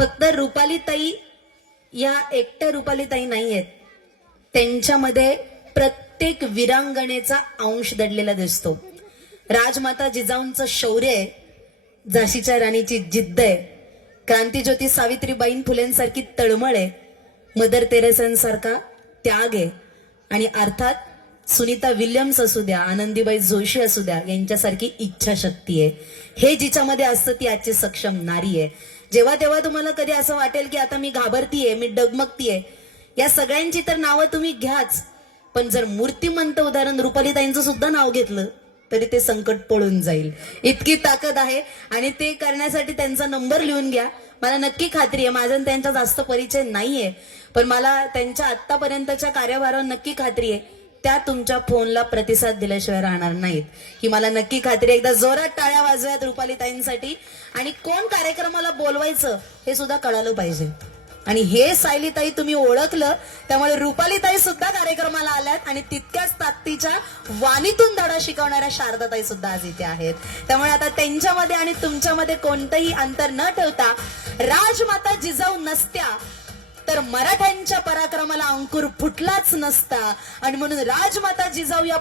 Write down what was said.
फक्त रुपालीताई या एकट्या रुपालीताई नाही आहेत त्यांच्यामध्ये प्रत्येक विरांगणेचा अंश दडलेला दिसतो. राजमाता जिजाऊंचं शौर्य आहे. झाशीच्या राणीची जिद्द आहे. क्रांतीज्योती सावित्रीबाईं फुलेंसारखी तळमळ आहे. मदर तेरेसांसारखा त्याग आहे. आणि अर्थात सुनीता विल्यम्स असू द्या आनंदीबाई जोशी असू द्या यांच्यासारखी इच्छाशक्ती आहे. हे जिच्यामध्ये असतं ती आजची सक्षम नारी आहे. जेव्हा तेव्हा तुम्हाला कधी असं वाटेल की आता मी घाबरतीये मी डगमगतीये या सगळ्यांची तर नावं तुम्ही घ्याच. पण जर मूर्तिमंत उदाहरण रुपालीताईंचं सुद्धा नाव घेतलं तरी ते संकट पळून जाईल. इतकी ताकद आहे आणि ते करण्यासाठी त्यांचा नंबर लिहून घ्या. मला नक्की खात्री आहे माझा त्यांचा जास्त परिचय नाहीये. पण मला त्यांच्या आतापर्यंतच्या कार्यभारावर नक्की खात्री आहे. त्या तुमच्या फोनला प्रतिसाद दिल्याशिवाय राहणार नाहीत. ही मला नक्की खात्री एकदा जोरात टाळ्या वाजव्यात रुपालीताईंसाठी. आणि कोण कार्यक्रमाला बोलवायचं हे सुद्धा कळालं पाहिजे. आणि हे सायलीताई तुम्ही ओळखलं त्यामुळे रुपालीताई सुद्धा कार्यक्रमाला आल्यात आणि तितक्याच ताकदीच्या वाणीतून धडा शिकवणाऱ्या शारदाताई सुद्धा आज इथे आहेत. त्यामुळे आता त्यांच्यामध्ये आणि तुमच्यामध्ये कोणतंही अंतर न ठेवता राजमाता जिजाऊ नसत्या तर मराठ्यांच्या पराक्रमाला अंकुर फुटलाच नसता. आणि म्हणून राजमाता जिजाऊ या